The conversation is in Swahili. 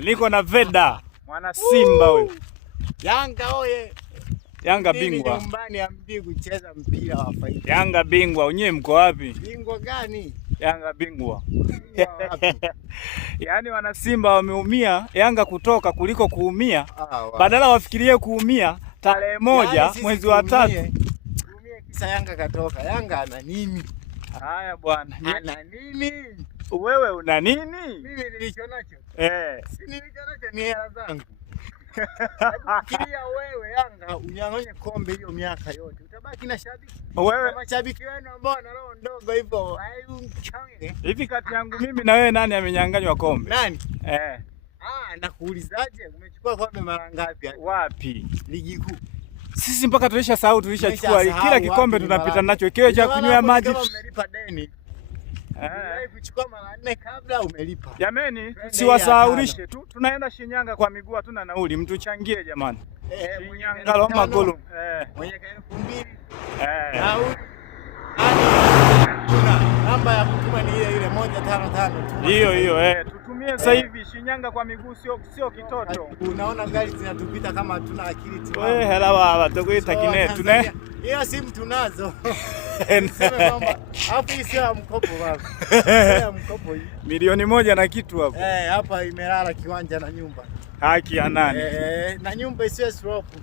Niko na Veda mwana Simba huyo. Yanga oye. Yanga bingwa. Nyumbani ambii kucheza mpira wa faida. Yanga bingwa, unyewe mko wapi? Bingwa gani? Yanga bingwa. Yaani wana Simba wameumia Yanga kutoka kuliko kuumia. Badala wafikirie kuumia tarehe 1 mwezi wa 3. Kuumia kisa Yanga katoka. Yanga ana nini? Haya bwana. Ana nini? Wewe una nini? Mimi nilicho nacho. Si nilicho nacho ni hela zangu. Fikiria wewe Yanga unyang'onye kombe hiyo miaka yote. Utabaki na shabiki. Wewe mashabiki wenu ambao wana roho ndogo hivyo. Hivi kati yangu mimi na wewe nani amenyang'anywa kombe? Nani? Nakuulizaje? Umechukua kombe mara ngapi? Wapi? Ligi kuu. Sisi mpaka tulishasahau tulishachukua kila kikombe tunapita nacho. Kiwe cha kunywa maji. Kama umelipa deni. Kuchukua mara 4 kabla umelipa. Jameni, siwasahaulishe tu. Tunaenda Shinyanga kwa miguu, hatuna nauli. Mtuchangie jamani. Shinyanga Loma Golo. Mwenye 2000. Nauli. Namba ya kutuma ni ile 155. Hiyo. Tutumie sasa hivi Shinyanga kwa miguu sio kitoto. Unaona gari zinatupita kama hatuna akili timamu. Hela baba tukuita kinetu ne. Hiyo simu tunazo. Sema kwamba hapo hii sio mkopo baba. Sio mkopo hii. Milioni 1 na kitu hapo. Hapa imelala kiwanja na nyumba. Haki ya nani? Na nyumba isiyo slope.